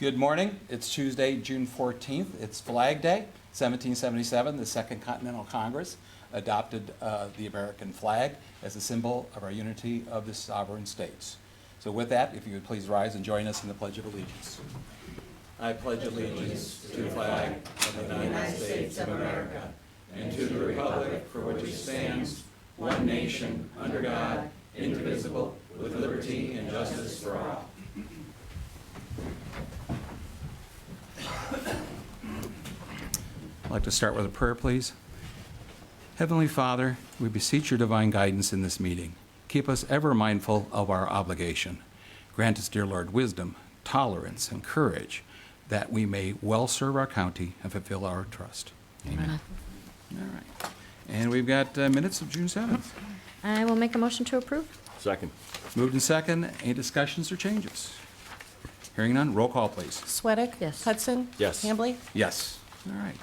Good morning. It's Tuesday, June 14th. It's Flag Day. 1777, the Second Continental Congress adopted the American flag as a symbol of our unity of the sovereign states. So with that, if you would please rise and join us in the Pledge of Allegiance. I pledge allegiance to the flag of the United States of America and to the republic for which it stands, one nation, under God, indivisible, with liberty and justice for all. I'd like to start with a prayer, please. Heavenly Father, we beseech your divine guidance in this meeting. Keep us ever mindful of our obligation. Grant us, dear Lord, wisdom, tolerance, and courage, that we may well serve our county and fulfill our trust. Amen. All right. And we've got minutes of June 7th. I will make a motion to approve. Second. Moved and second. Any discussions or changes? Hearing none, roll call, please. Sweattick? Yes. Hudson? Yes. Hambley? Yes. All right.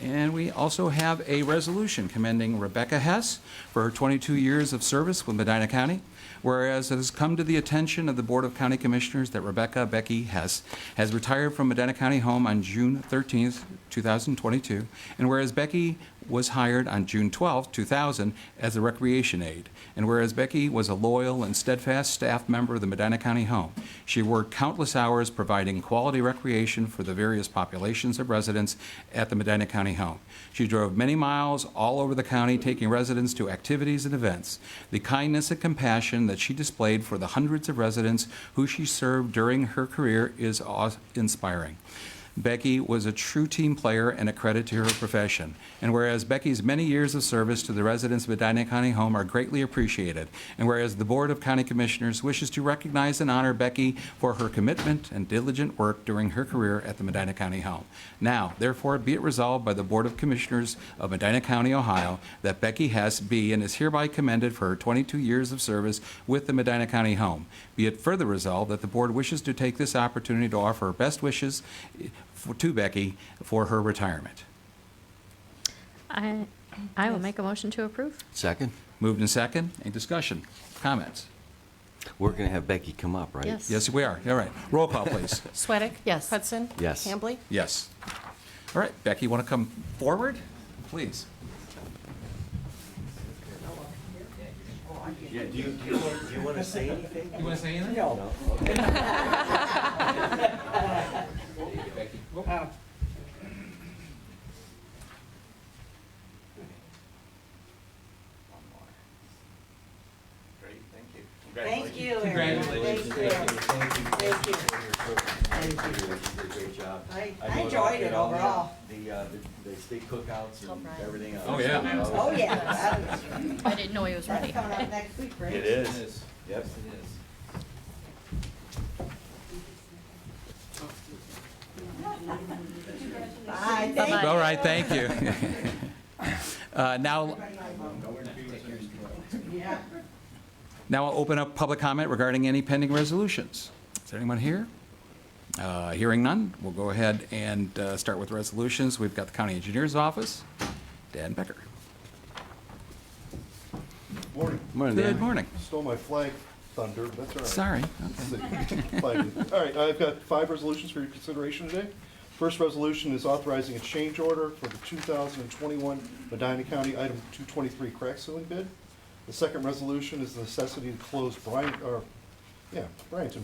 And we also have a resolution commending Rebecca Hess for her 22 years of service with Medina County. Whereas it has come to the attention of the Board of County Commissioners that Becky Hess has retired from Medina County Home on June 13th, 2022, and whereas Becky was hired on June 12th, 2000 as a recreation aide, and whereas Becky was a loyal and steadfast staff member of the Medina County Home, she worked countless hours providing quality recreation for the various populations of residents at the Medina County Home. She drove many miles all over the county, taking residents to activities and events. The kindness and compassion that she displayed for the hundreds of residents who she served during her career is awe-inspiring. Becky was a true team player and a credit to her profession. And whereas Becky's many years of service to the residents of Medina County Home are greatly appreciated, and whereas the Board of County Commissioners wishes to recognize and honor Becky for her commitment and diligent work during her career at the Medina County Home. Now, therefore, be it resolved by the Board of Commissioners of Medina County, Ohio, that Becky Hess be and is hereby commended for her 22 years of service with the Medina County Home. Be it further resolved that the Board wishes to take this opportunity to offer her best wishes to Becky for her retirement. I will make a motion to approve. Second. Moved and second. Any discussion? Comments? We're going to have Becky come up, right? Yes. Yes, we are. All right. Roll call, please. Sweattick? Yes. Hudson? Yes. Hambley? Yes. All right. Becky, you want to come forward? Please. Yeah, do you want to say anything? You want to say anything? No. Great. Thank you. Thank you, Aaron. Congratulations. Thank you. Thank you. You did a great job. I know enjoyed it all overall. The state cookouts and everything else. Oh, yeah. Oh, yeah. I didn't know he was That's ready. coming up next week, right? It is. Yep. Bye. Bye-bye. All right. Thank you. Now I'll open up public comment regarding any pending resolutions. Is there anyone here? Hearing none, we'll go ahead and start with resolutions. We've got the County Engineer's Office. Dan Becker. Morning. Morning, Good Dan. morning. Stole my flag thunder, but that's all right. Sorry. Okay. All right, I've got 5 resolutions for your consideration today. First resolution is authorizing a change order for the 2021 Medina County Item 223 crack ceiling bid. The second resolution is the necessity to close Bryanton Road, that's right,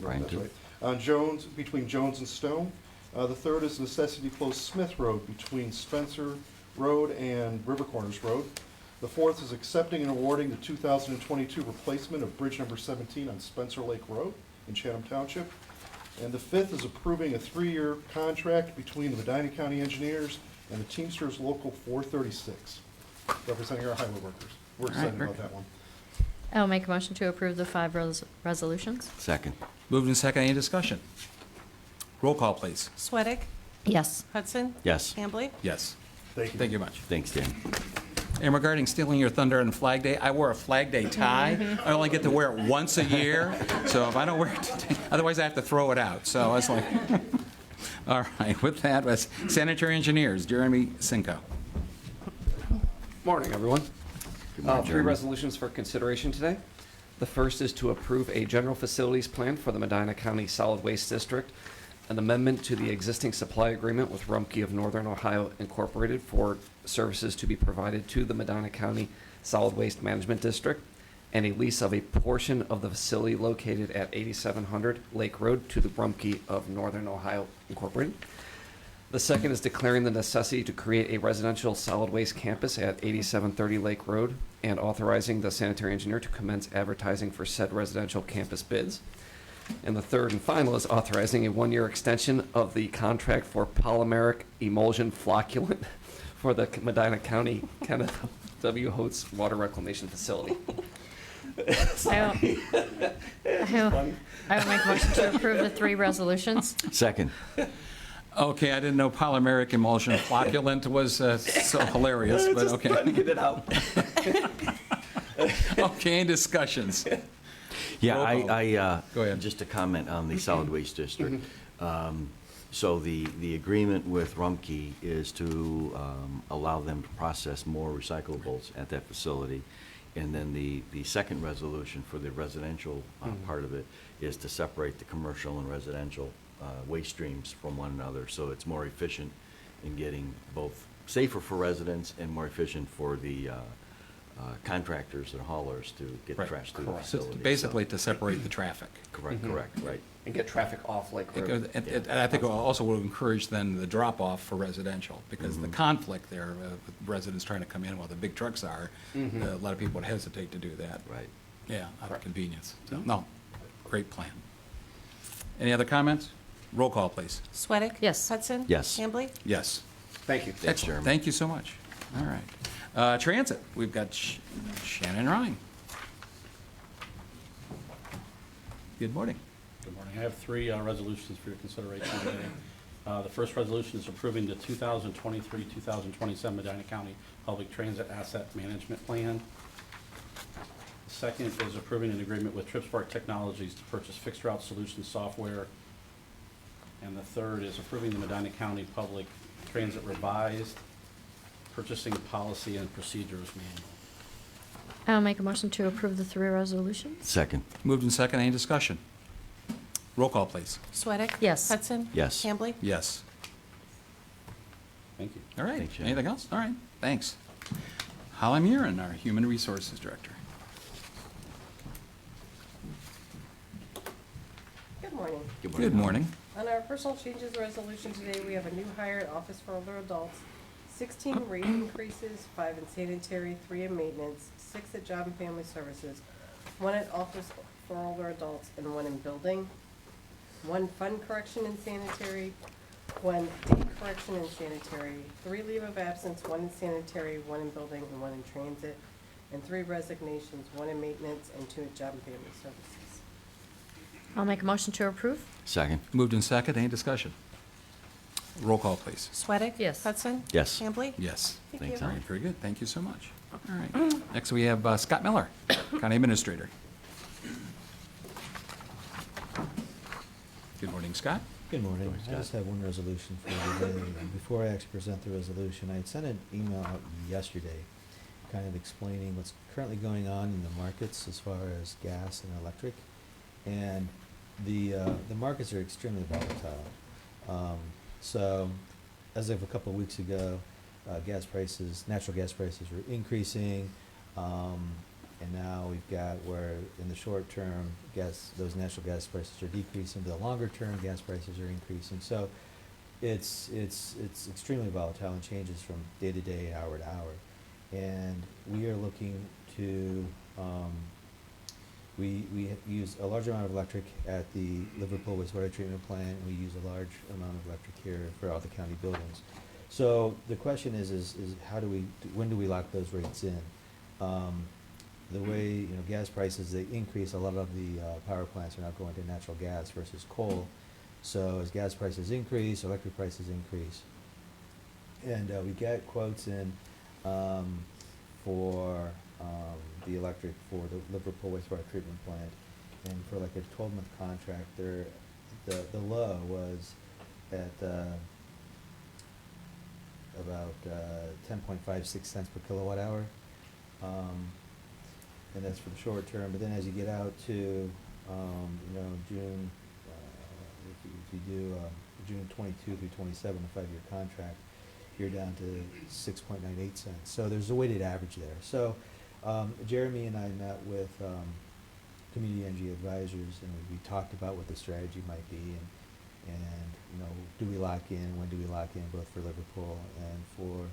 on Jones, between Jones and Stone. The third is the necessity to close Smith Road between Spencer Road and River Corners Road. The fourth is accepting and awarding the 2022 replacement of Bridge Number 17 on Spencer Lake Road in Chatham Township. And the fifth is approving a 3-year contract between the Medina County Engineers and the Teamsters Local 436, representing our highway workers. We're excited about that one. I will make a motion to approve the 5 resolutions. Second. Moved and second. Any discussion? Roll call, please. Sweattick? Yes. Hudson? Yes. Hambley? Yes. Thank you. Thank you much. Thanks, Dan. And regarding stealing your thunder on Flag Day, I wore a Flag Day tie. I only get to wear it once a year, so if I don't wear it today, otherwise I have to throw it out. So I was like, all right. With that, was Sanitary Engineers, Jeremy Cinco. Morning, everyone. Good morning, 3 Jeremy. resolutions for consideration today. The first is to approve a general facilities plan for the Medina County Solid Waste District. an amendment to the existing supply agreement with Rumpke of Northern Ohio Incorporated for services to be provided to the Medina County Solid Waste Management District, and a lease of a portion of the facility located at 8700 Lake Road to the Rumpke of Northern Ohio Incorporated. The second is declaring the necessity to create a residential solid waste campus at 8730 Lake Road and authorizing the sanitary engineer to commence advertising for said residential campus bids. And the third and final is authorizing a one-year extension of the contract for polymeric emulsion flocculant for the Medina County Kenneth W. Holtz Water Reclamation Facility. I will make a motion to approve the 3 resolutions. Second. Okay, I didn't know polymeric emulsion flocculant was so hilarious, but okay. Trying to get it out. Okay, any discussions? Yeah, Roll call. Go ahead. Just a comment on the solid waste district. So the agreement with Rumpke is to allow them to process more recyclables at that facility. And then the second resolution for the residential part of it is to separate the commercial and residential waste streams from one another. So it's more efficient in getting both safer for residents and more efficient for the contractors and haulers to get Right. trash through the Correct. So facility. basically to separate the traffic. Correct, right. And get traffic off Lake Road. And I think it also will encourage then the drop-off for residential, because the conflict there with residents trying to come in while the big trucks are, a lot of people would hesitate to do that. Right. Yeah, out of Correct. convenience. So, no, great plan. Any other comments? Roll call, please. Sweattick? Yes. Hudson? Yes. Hambley? Yes. Thank you. Thanks, Excellent. Chairman. Thank you so much. All right. Transit, we've got Shannon Ryan. Good morning. Good morning. I have 3 resolutions for your consideration today. The first resolution is approving the 2023-2027 Medina County Public Transit Asset Management Plan. The second is approving an agreement with TripSpark Technologies to purchase fixed route solution software. And the third is approving the Medina County Public Transit Revised Purchasing Policy and Procedures Manual. I will make a motion to approve the 3 resolutions. Second. Moved in second, any discussion? Roll call, please. Sweattick? Yes. Hudson? Yes. Hambley? Yes. Thank you. All right. Thanks, Shannon. Anything else? All right, thanks. Holly Murin, our Human Resources Director. Good morning. Good morning. On our personal changes resolution today, we have a new hire at Office for Older Adults, 16 rate increases, 5 in sanitary, 3 in maintenance, 6 at Job and Family Services, 1 at Office for Older Adults, and 1 in building, 1 fund correction in sanitary, 1 date correction in sanitary, 3 leave of absence, 1 in sanitary, 1 in building, and 1 in transit, and 3 resignations, 1 in maintenance, and 2 at Job and Family Services. I'll make a motion to approve. Second. Moved in second, any discussion? Roll call, please. Sweattick? Yes. Hudson? Yes. Hambley? Yes. Thank Thanks, you. All right, very good, thank you so much. All right, next we have Scott Miller, County Administrator. Good morning, Scott. Good morning. Morning, I just Scott. have one resolution for you today. And before I actually present the resolution, I had sent an email out yesterday kind of explaining what's currently going on in the markets as far as gas and electric. And the markets are extremely volatile. So as of a couple of weeks ago, natural gas prices were increasing. And now we've got where in the short term, those natural gas prices are decreasing. The longer term, gas prices are increasing. So it's extremely volatile and changes from day to day, hour to hour. And we are looking to, we use a large amount of electric at the Liverpool wastewater treatment plant, and we use a large amount of electric here for all the county buildings. So the question is when do we lock those rates in? The way, gas prices, they increase, a lot of the power plants are now going to natural gas versus coal. So as gas prices increase, electric prices increase. And we get quotes in for the electric for the Liverpool wastewater treatment plant. And for like a 12-month contract, the low was at about 10.56 cents per kilowatt hour. And that's for the short term. But then as you get out to, June, If you do June 22 through 27, a 5-year contract, you're down to 6.98 cents. So there's a weighted average there. So Jeremy and I met with community energy advisors, and we talked about what the strategy might be, and you know, do we lock in? When do we lock in, both for Liverpool and for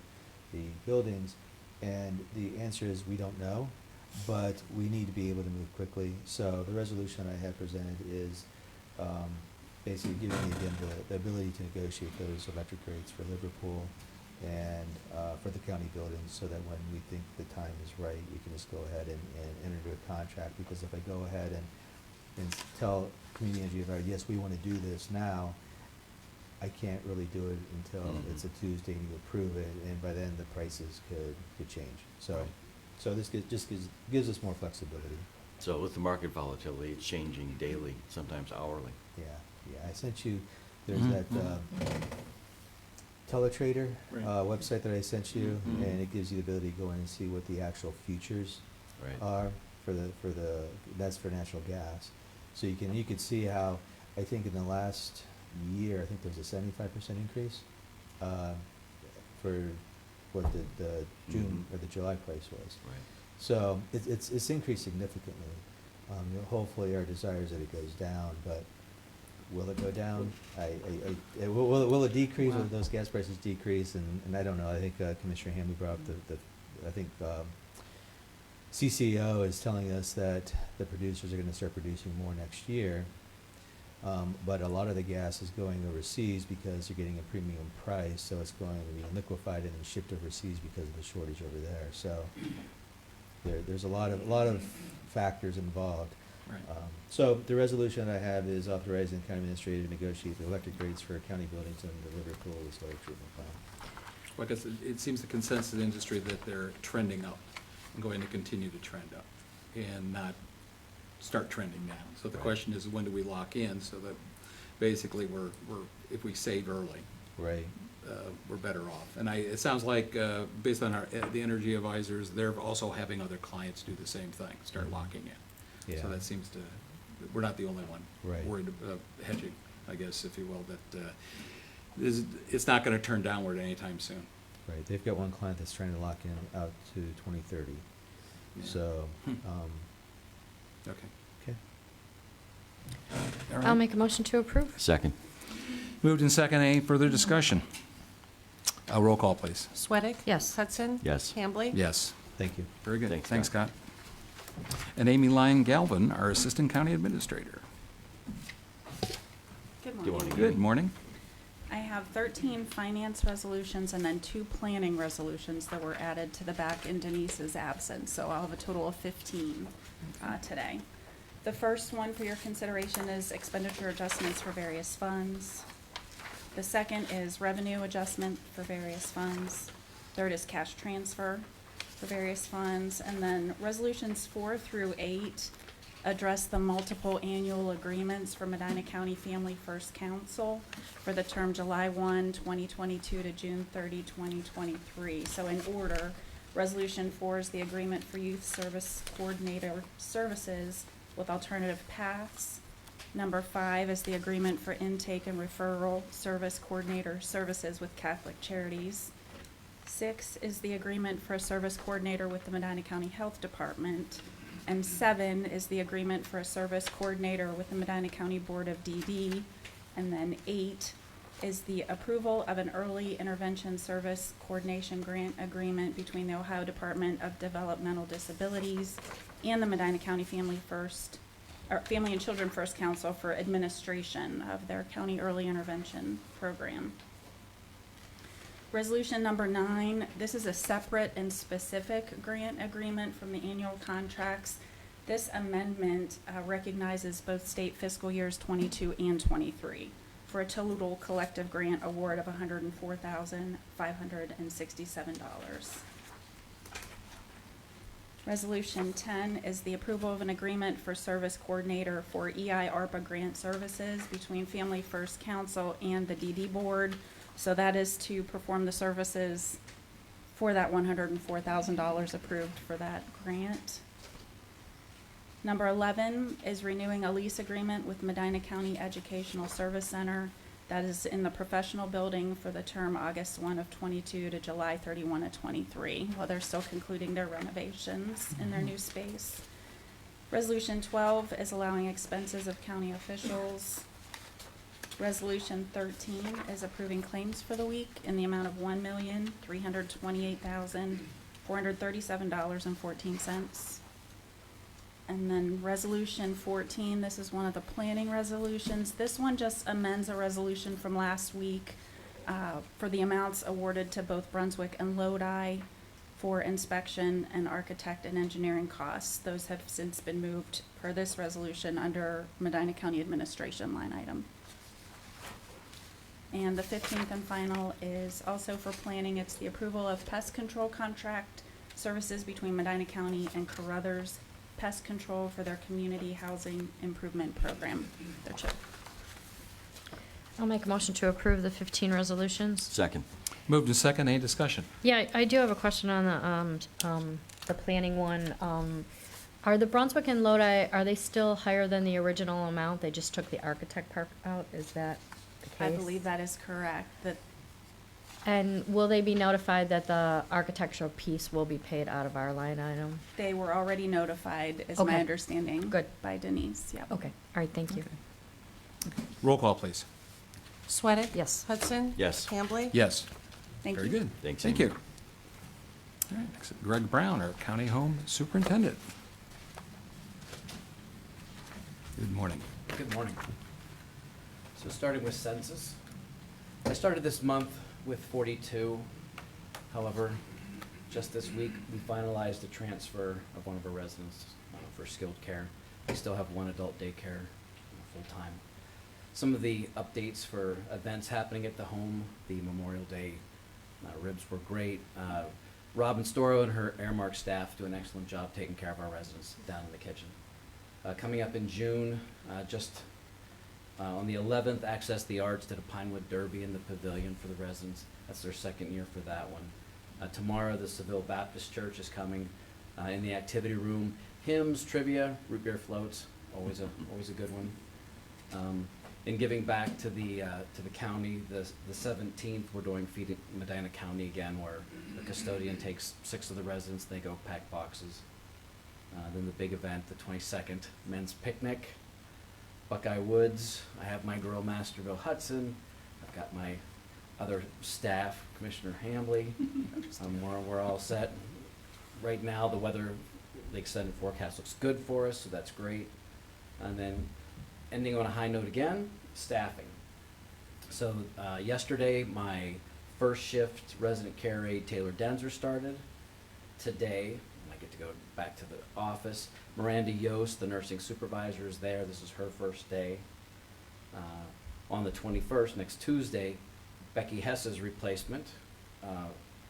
the buildings? And the answer is we don't know, but we need to be able to move quickly. So the resolution I have presented is basically giving again the ability to negotiate those electric rates for Liverpool and for the county buildings, so that when we think the time is right, we can just go ahead and enter into a contract. Because if I go ahead and tell community energy advisor, yes, we want to do this now, I can't really do it until it's a Tuesday and you approve it, and by then the prices could change. So, Right. so this just gives us more flexibility. So with the market volatility, it's changing daily, sometimes hourly. Yeah, I sent you, there's Mhm. that teletrader Right. website that I sent you, Mhm. and it gives you the ability to go in and see what the actual futures Right. are for the that's for natural gas. So you could see how, I think in the last year, I think there was a 75% increase for what the June Mhm. or the July price was. Right. So it's increased significantly. You know, hopefully our desire is that it goes down, but will it go down? Will it decrease? Will Wow. those gas prices decrease? And I don't know. I think Commissioner Hamby brought up I think CCO is telling us that the producers are going to start producing more next year. But a lot of the gas is going overseas because they're getting a premium price, so it's going to be liquefied and then shipped overseas because of the shortage over there. So there's a lot of factors involved. Right. So the resolution I have is authorizing the county administrator to negotiate the electric rates for county buildings and the Liverpool wastewater treatment plant. Well, I guess it seems the consensus in the industry that they're trending up and going to continue to trend up and not start trending down. So the Right. question is, when do we lock in so that basically if we save early, Right. we're better off. And it sounds like, based on the energy advisors, they're also having other clients do the same thing, start Mhm. locking in. Yeah. So that seems we're not the only one Right. worried about hedging, I guess, if you will, that it's not going to turn downward anytime soon. Right. They've got one client that's trying to lock in out to 2030. Yeah. So, Okay. okay. All right. I'll make a motion to approve. Second. Moved in second. Any further discussion? Roll call, please. Sweattick? Yes. Hudson? Yes. Hambley? Yes. Thank you. Very good. Thanks, Thanks, Scott. Scott. And Amy Lyon Galvin, our Assistant County Administrator. Good morning. morning. Good morning. I have 13 finance resolutions and then 2 planning resolutions that were added to the back in Denise's absence. So I'll have a total of 15 today. The first one for your consideration is expenditure adjustments for various funds. The second is revenue adjustment for various funds. Third is cash transfer for various funds. And then resolutions 4 through 8 address the multiple annual agreements for Medina County Family First Council for the term July 1, 2022 to June 30, 2023. So in order, Resolution 4 is the agreement for youth service coordinator services with alternative paths. Number 5 is the agreement for intake and referral service coordinator services with Catholic Charities. 6 is the agreement for a service coordinator with the Medina County Health Department. And 7 is the agreement for a service coordinator with the Medina County Board of DD. And then 8 is the approval of an early intervention service coordination grant agreement between the Ohio Department of Developmental Disabilities and the Medina County Family and Children First Council for administration of their county early intervention program. Resolution number 9, this is a separate and specific grant agreement from the annual contracts. This amendment recognizes both state fiscal years 22 and 23 for a total collective grant award of $104,567. Resolution 10 is the approval of an agreement for service coordinator for EI ARPA grant services between Family First Council and the DD Board. So that is to perform the services for that $104,000 approved for that grant. Number 11 is renewing a lease agreement with Medina County Educational Service Center. That is in the professional building for the term August 1 of '22 to July 31 of '23, while they're still concluding their renovations in their new space. Resolution 12 is allowing expenses of county officials. Resolution 13 is approving claims for the week in the amount of $1,328,437.14. And then Resolution 14, this is one of the planning resolutions. This one just amends a resolution from last week for the amounts awarded to both Brunswick and Lodi for inspection and architect and engineering costs. Those have since been moved per this resolution under Medina County Administration line item. And the 15th and final is also for planning. It's the approval of pest control contract services between Medina County and Carruthers Pest Control for their community housing improvement program, their CHIP. I'll make a motion to approve the 15 resolutions. Second. Moved and second, any discussion? Yeah, I do have a question on the planning one. Are the Brunswick and Lodi, are they still higher than the original amount? They just took the architect part out? Is that the case? I believe that is correct. And will they be notified that the architectural piece will be paid out of our line item? They were already notified, is Okay. my understanding. Good. By Denise, yep. Okay, all right, thank you. Roll call, please. Sweattick? Yes. Hudson? Yes. Hambley? Yes. Thank you. Very good. Thanks, Thank Amy. you. All right, next, Greg Brown, our County Home Superintendent. Good morning. Good morning. So starting with census, I started this month with 42. However, just this week, we finalized the transfer of one of our residents for skilled care. We still have one adult daycare full-time. Some of the updates for events happening at the home, the Memorial Day ribs were great. Robin Storo and her Airmark staff do an excellent job taking care of our residents down in the kitchen. Coming up in June, on the 11th, Access the Arts did a Pinewood Derby in the pavilion for the residents. That's their second year for that one. Tomorrow, the Seville Baptist Church is coming in the activity room. Hymns, trivia, root beer floats, always a good one. In giving back to the county, the 17th, we're doing Feed Medina County again, where the custodian takes 6 of the residents, they go pack boxes. Then the big event, the 22nd, men's picnic, Buckeye Woods. I have my girl, Masterville Hudson. I've got my other staff, Commissioner Hambley. We're all set. Right now, the weather, the extended forecast looks good for us, so that's great. And then ending on a high note again, staffing. So yesterday, my first shift resident care aide, Taylor Denzer, started. Today, I get to go back to the office. Miranda Yost, the nursing supervisor, is there. This is her first day. On the 21st, next Tuesday, Becky Hess's replacement,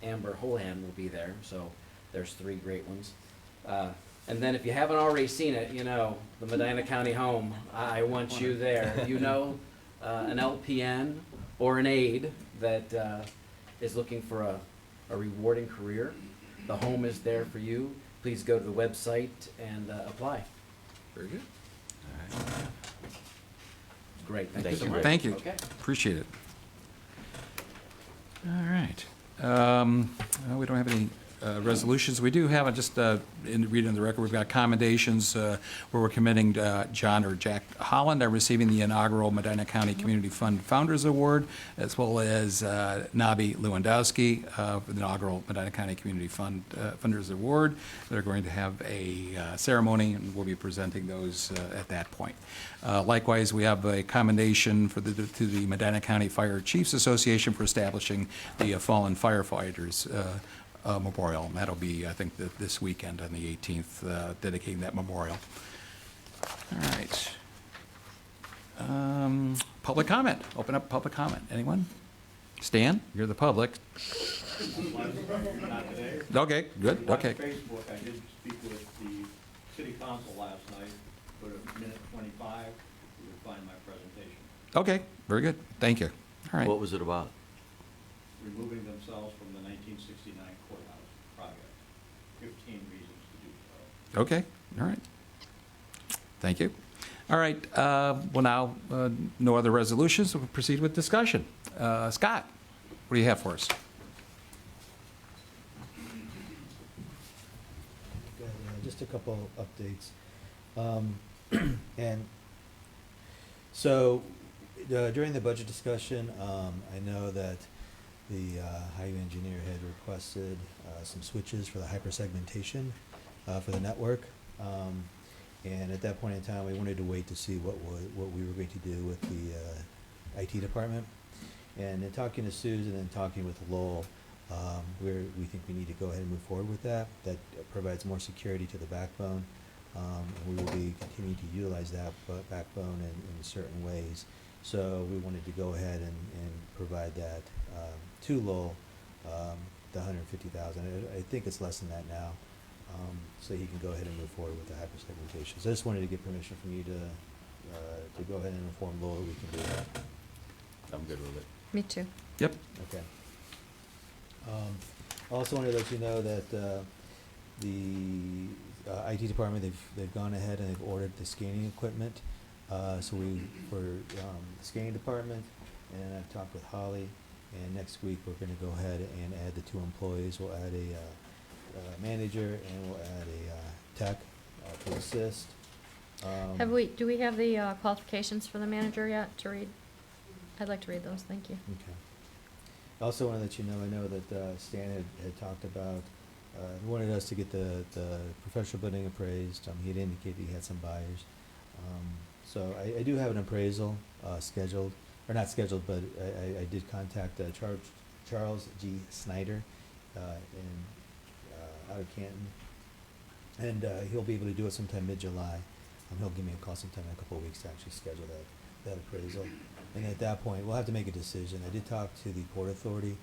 Amber Holhand, will be there. So there's 3 great ones. And then if you haven't already seen it, you know, the Medina County Home, I want you there. You know, an LPN or an aide that is looking for a rewarding career, the home is there for you. Please go to the website and apply. Very good. Great, thank you Thank so you, much. Rick. Thank you. Okay. Appreciate it. All right. We don't have any resolutions. We do have, just in reading the record, we've got commendations where we're commending John or Jack Holland are receiving the inaugural Medina County Community Fund Founders Award, as well as Nabi Lewandowski for the inaugural Medina County Community Fund Funders Award. They're going to have a ceremony, and we'll be presenting those at that point. Likewise, we have a commendation to the Medina County Fire Chiefs Association for establishing the Fallen Firefighters Memorial. And that'll be, I think, this weekend on the 18th, dedicating that memorial. All right. Public comment. Open up public comment. Anyone? Stan, you're the public. Not today. Okay, good, okay. On Facebook, I did speak with the city council last night. Go to minute 25, you will find my presentation. Okay, very good. Thank you. All right. What was it about? Removing themselves from the 1969 courthouse project. 15 reasons to do so. Okay, all right. Thank you. All right, well now, no other resolutions, so we'll proceed with discussion. Scott, what do you have for us? Got, just a couple updates. And so, during the budget discussion, I know that the highway engineer had requested some switches for the hypersegmentation for the network. And at that point in time, we wanted to wait to see what we were going to do with the IT department. And in talking to Susan and talking with Lowell, we think we need to go ahead and move forward with that. That provides more security to the backbone. And we will be continuing to utilize that backbone in certain ways. So we wanted to go ahead and provide that to Lowell, the $150,000. I think it's less than that now. So he can go ahead and move forward with the hypersegmentation. So I just wanted to get permission from you to go ahead and inform Lowell that we can do that. I'm good with it. Me too. Yep. Okay. I also wanted to let you know that the IT department, they've gone ahead and they've ordered the scanning equipment. So for the scanning department, and I've talked with Holly, and next week we're gonna go ahead and add the 2 employees. We'll add a manager and we'll add a tech to assist. Do we have the qualifications for the manager yet to read? I'd like to read those, thank you. Okay. I also want to let you know, I know that Stan had talked about, he wanted us to get the professional building appraised. He had indicated he had some buyers. So I do have an appraisal scheduled, or not scheduled, but I did contact Charles G. Snyder out of Canton. And he'll be able to do it sometime mid-July. He'll give me a call sometime in a couple of weeks to actually schedule that appraisal. And at that point, we'll have to make a decision. I did talk to the Port Authority.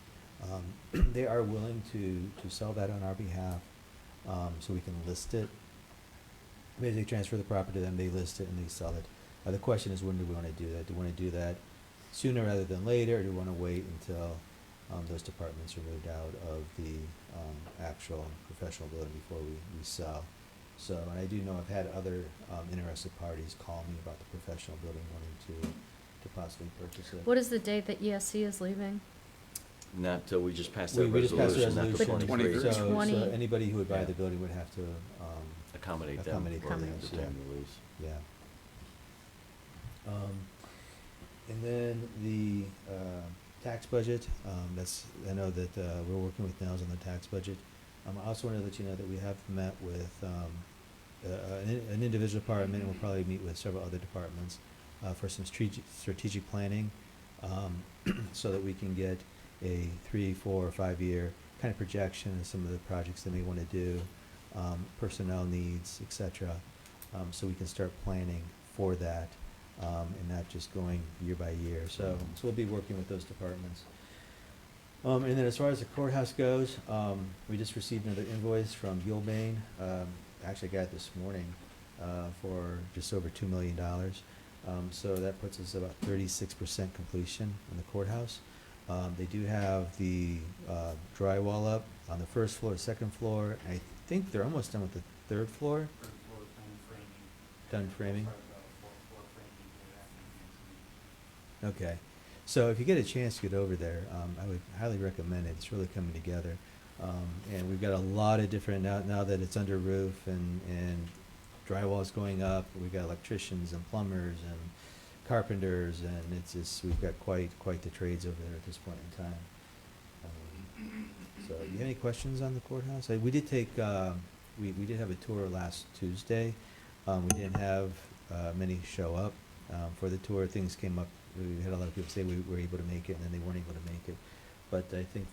They are willing to sell that on our behalf, so we can list it. Basically transfer the property to them, they list it and they sell it. The question is, when do we want to do that? Do we want to do that sooner rather than later, or do we want to wait until those departments are moved out of the actual professional building before we sell? So, and I do know I've had other interested parties call me about the professional building wanting to possibly purchase it. What is the date that ESC is leaving? Not till we just passed that We just passed the resolution, not the resolution. 23. So 20. anybody who would buy Yeah. the building would have to, Accommodate them Accommodate for the them, time of the lease. yeah. And then the tax budget, I know that we're working with Nels on the tax budget. I also wanted to let you know that we have met with an individual department, and we'll probably meet with several other departments for some strategic planning, so that we can get a 3, 4, or 5 year kind of projection of some of the projects that we want to do, personnel needs, etc. So we can start planning for that, and not just going year by year. So we'll be working with those departments. And then as far as the courthouse goes, we just received another invoice from Gilbane. Actually, I got it this morning for just over $2 million. So that puts us about 36% completion in the courthouse. They do have the drywall up on the first floor, second floor. And I think they're almost done with the third floor. Done framing. Okay. So if you get a chance to get over there, I would highly recommend it. It's really coming together. And we've got a lot of different, now that it's under roof and drywall is going up, we've got electricians and plumbers and carpenters, and it's just, we've got quite the trades over there at this point in time. So do you have any questions on the courthouse? We did take, we did have a tour last Tuesday. We didn't have many show up for the tour. Things came up. We had a lot of people say we were able to make it, and then they weren't able to make it. But I think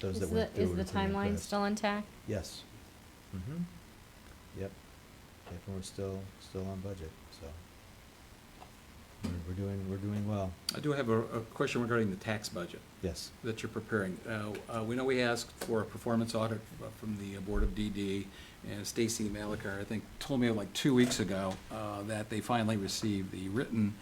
those that went through Is were the pretty timeline impressed. still intact? Yes. Mm-hmm. Yep. Yep, and we're still on budget, so we're doing well. I do have a question regarding the tax budget Yes. that you're preparing. We know we asked for a performance audit from the Board of DD, and Stacy Malikar, I think, told me like 2 weeks ago that they finally received the written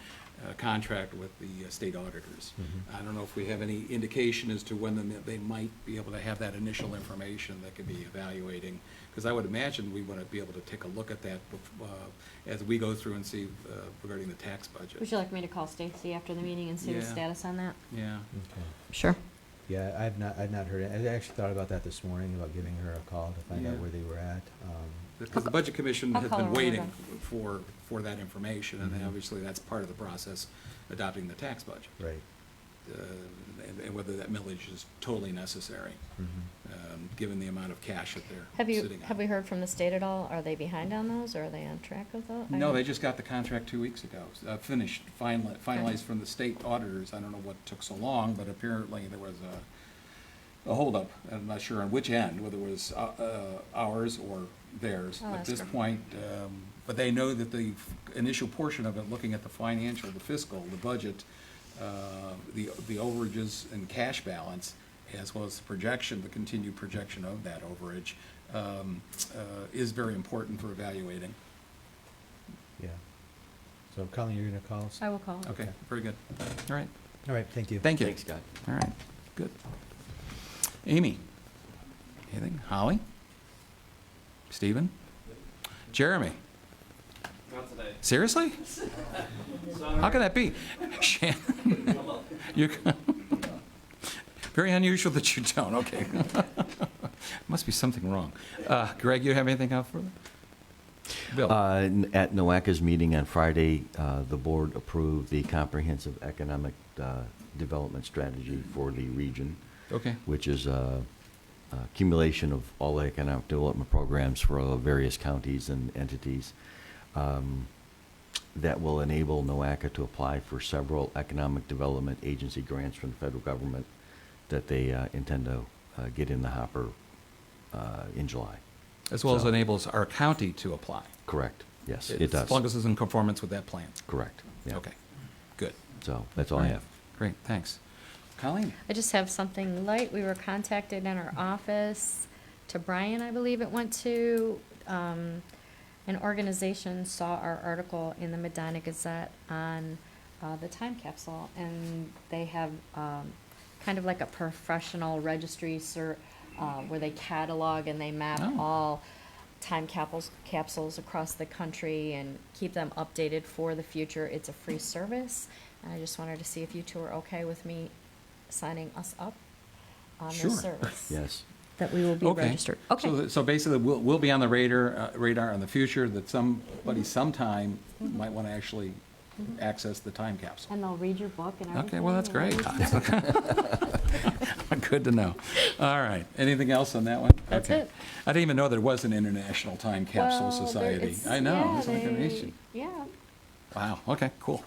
contract with the state auditors. Mhm. I don't know if we have any indication as to when they might be able to have that initial information that could be evaluating, because I would imagine we want to be able to take a look at that as we go through and see regarding the tax budget. Would you like me to call Stacy after the meeting and see the Yeah. status on that? Yeah. Okay. Sure. Yeah, I've not heard it. I actually thought about that this morning, about giving her a call to find out Yeah. where they were at. Because the Budget Commission I'll has call been her when we're waiting done. for that information, and Mhm. obviously that's part of the process, adopting the tax budget. Right. And whether that millage is totally necessary, Mhm. given the amount of cash that they're Have sitting on. we heard from the state at all? Are they behind on those, or are they on track with those? No, they just got the contract 2 weeks ago, finished, finalized from the state auditors. I don't know what took so long, but apparently there was a holdup. I'm not sure on which end, whether it was ours or theirs I'll at ask this her. point. But they know that the initial portion of it, looking at the financial, the fiscal, the budget, the overages and cash balance, as well as the projection, the continued projection of that overage, is very important for evaluating. Yeah. So Colleen, you're gonna call us? I will call. Okay, very good. All right, All right, thank you. thank you. Thanks, Scott. All right, good. Amy, anything? Holly? Stephen? Jeremy? Not today. Seriously? How can that be? Shannon? You're, very unusual that you don't, okay. Must be something wrong. Greg, you have anything else for Bill? At NOACA's meeting on Friday, the board approved the comprehensive economic development strategy for the region, Okay, which is a accumulation of all the economic development programs for all the various counties and entities that will enable NOACA to apply for several economic development agency grants from the federal government that they intend to get in the hopper in July. as well as So- enables our county to apply. Correct. Yes, it does. As long as it's in conformance with that plan. Correct. Yeah. Okay, good. So that's all I All right. have. Great, thanks. Colleen? I just have something light. We were contacted in our office, to Brian, I believe it went to. An organization saw our article in the Medina Gazette on the time capsule, and they have kind of like a professional registry where they catalog and they map Oh. all time capsules across the country and keep them updated for the future. It's a free service, and I just wanted to see if you two are okay with me signing us up on Sure. this service. Yes. That we will be Okay. registered. Okay. So basically, we'll be on the radar in the future that somebody sometime might want to actually access the time capsule. And they'll read your book and everything. Okay, well, that's and great. everything. Good to know. All right, anything else on that one? That's Okay. it. I didn't even know there was an International Time Capsule Well, there- Society. it's- I know, yeah, it's like a they- nation. Yeah. Wow, okay, cool.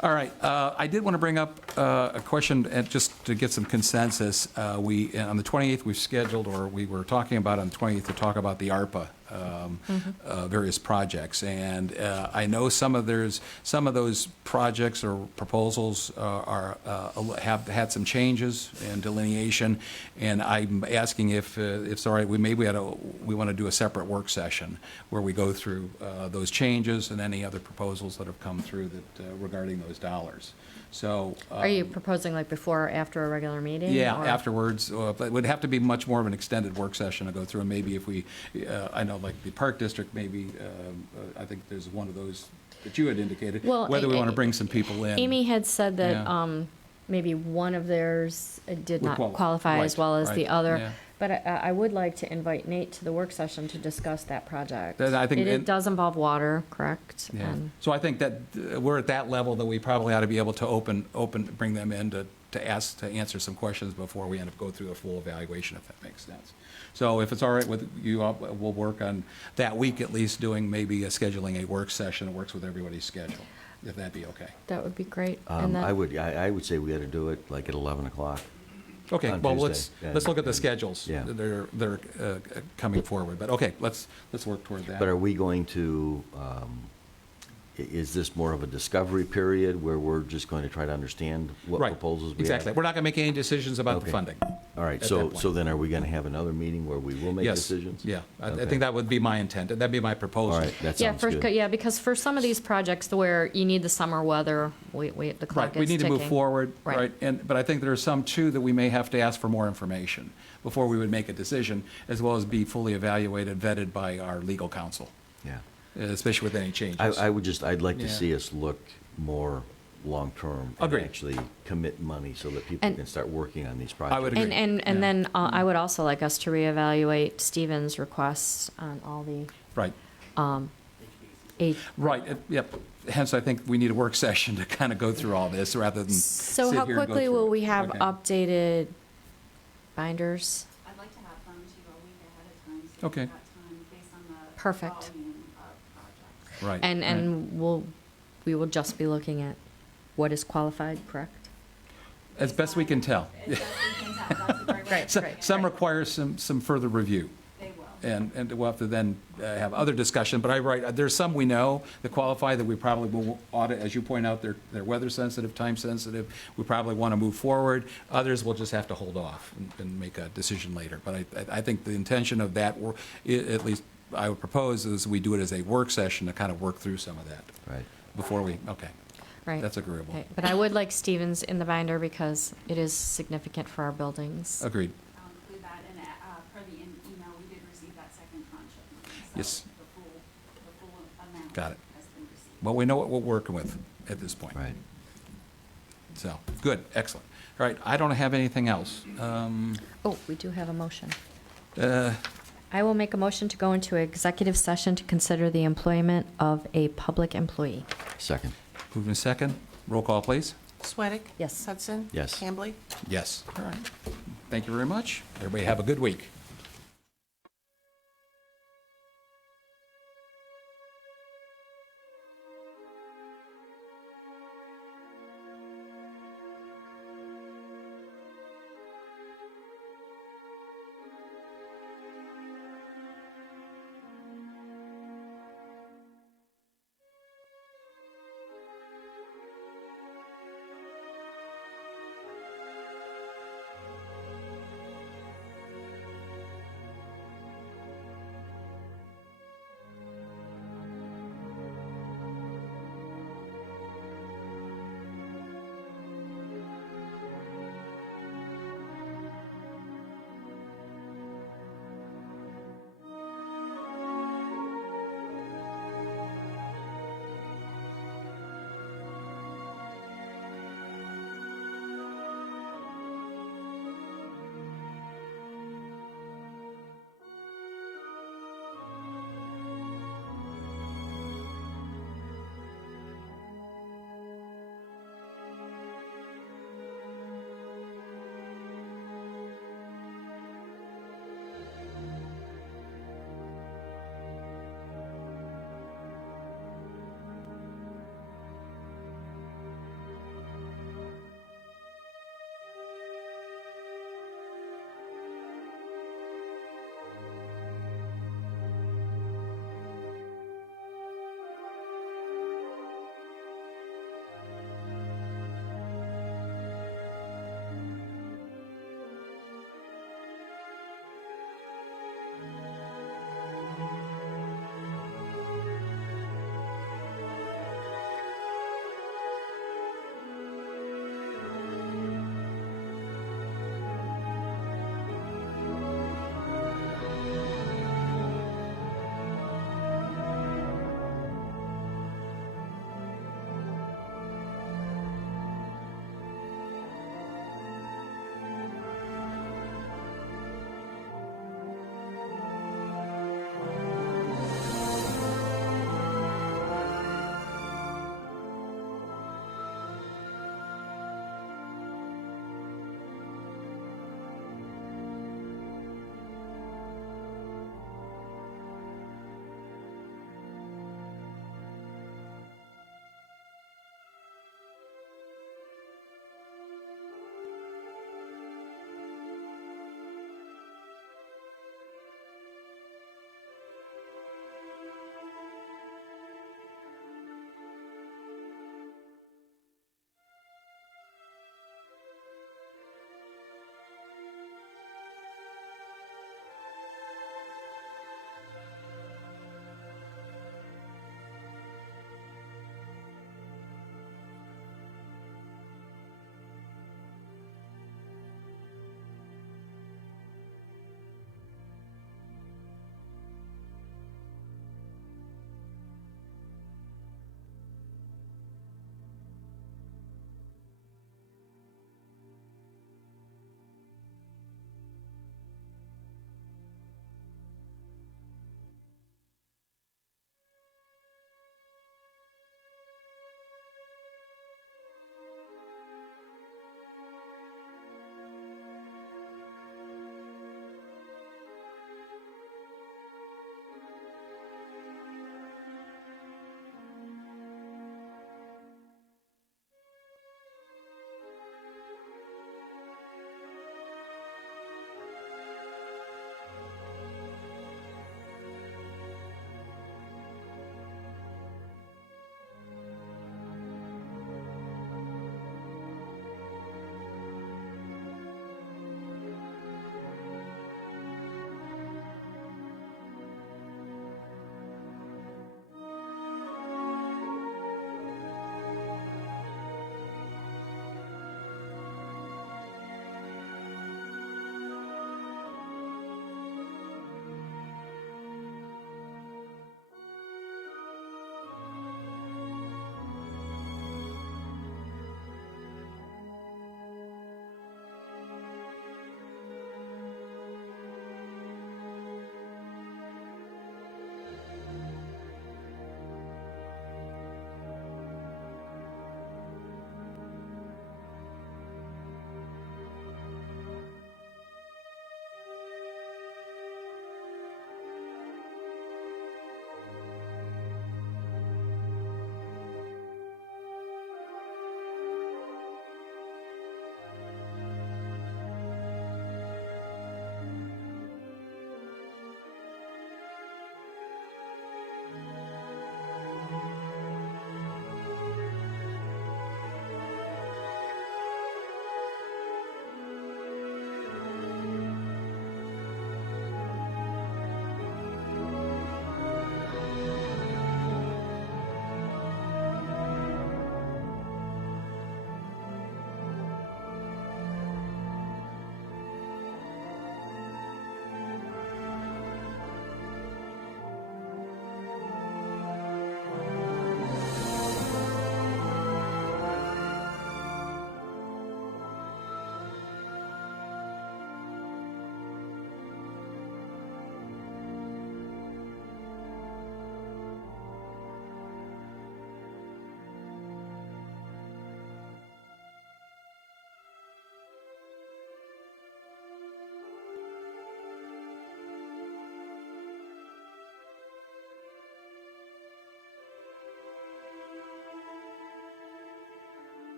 All right, I did want to bring up a question, just to get some consensus. On the 28th, we've scheduled, or we were talking about on the 28th, to talk about the ARPA various projects. And I know some of those projects or proposals have had some changes and delineation, and I'm asking if it's all right, we want to do a separate work session where we go through those changes and any other proposals that have come through that regarding those dollars. So. Are you proposing like before or after a regular meeting? Yeah, or- afterwards, but it would have to be much more of an extended work session to go through, and maybe if we, I know like the Park District, maybe, I think there's one of those that you had indicated, Well, whether we want to bring some people in. Amy had said that Yeah. maybe one of theirs did Would not qual- qualify as right, well as right, the other. yeah. But I would like to invite Nate to the work session to discuss that project. That I think- It and- does involve water, correct? Yeah, And- so I think that we're at that level that we probably ought to be able to bring them in to answer some questions before we end up going through the full evaluation, if that makes sense. So if it's all right with you, we'll work on that week at least doing maybe scheduling a work session that works with everybody's schedule, if that'd be okay. That would be great. And I then- would say we ought to do it like at 11 o'clock. Okay, On well, Tuesday, let's look at the and- schedules yeah. that are coming forward, but okay, let's work toward that. But are we going to is this more of a discovery period where we're just going to try to understand what Right, proposals we have? exactly. We're not going to make any decisions about the Okay. funding. All right, at so, that point. so then are we going to have another meeting where we will make Yes. decisions? Yeah, I Okay. think that would be my intent, that'd be my proposal. All right, that Yeah, sounds for, good. yeah, because for some of these projects where you need the summer weather, the clock Right, we gets need to move ticking. forward, Right. right? But I think there are some, too, that we may have to ask for more information before we would make a decision, as well as be fully evaluated, vetted by our legal counsel, Yeah. especially with any changes. I'd like to Yeah. see us look more long-term. Agreed. And actually commit money so that people And- can start working on these projects. I would agree. And Yeah. then I would also like us to reevaluate Stephen's requests on all the Right, aid. right, yep. Hence, I think we need a work session to kind of go through all this, rather than So sit how here and go quickly through will it. we have Okay. updated binders? I'd like to have them to you a week ahead of time, so Okay. you've got time based on the Perfect. volume of projects. Right. And we will just be looking at what is qualified, correct? As best we can tell. As best we can tell, that's a very Right, So- right. Some require some further review. They will. And we'll have to then have other discussion, but there's some we know that qualify that we probably will audit, as you point out, they're weather sensitive, time sensitive, we probably want to move forward. Others we'll just have to hold off and make a decision later. But I think the intention of that, at least I would propose, is we do it as a work session to kind of work through some of that Right. before we, okay, Right. that's agreeable. Okay, but I would like Stevens in the binder because it is significant for our buildings. Agreed. I'll include that, and per the email, we did receive that second tranche of money. Yes. So the full amount Got it. has been received. Well, we know what we're working with at this point. Right. So, good, excellent. All right, I don't have anything else. Oh, we do have a motion. Uh, I will make a motion to go into executive session to consider the employment of a public employee. Second. Moving to second, roll call, please. Sweattick? Yes. Hudson? Yes. Hambley? Yes. All right. Thank you very much. Everybody have a good week.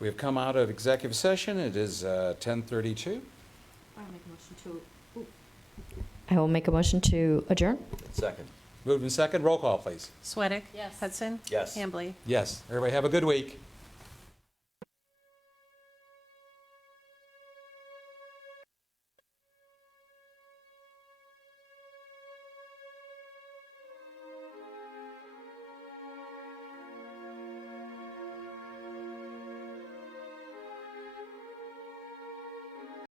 We have come out of executive session. It is 10:32. I will make a motion to adjourn. Second. Moved in second. Roll call, please. Sweattick? Yes. Hudson? Yes. Hambley? Yes. Everybody have a good week.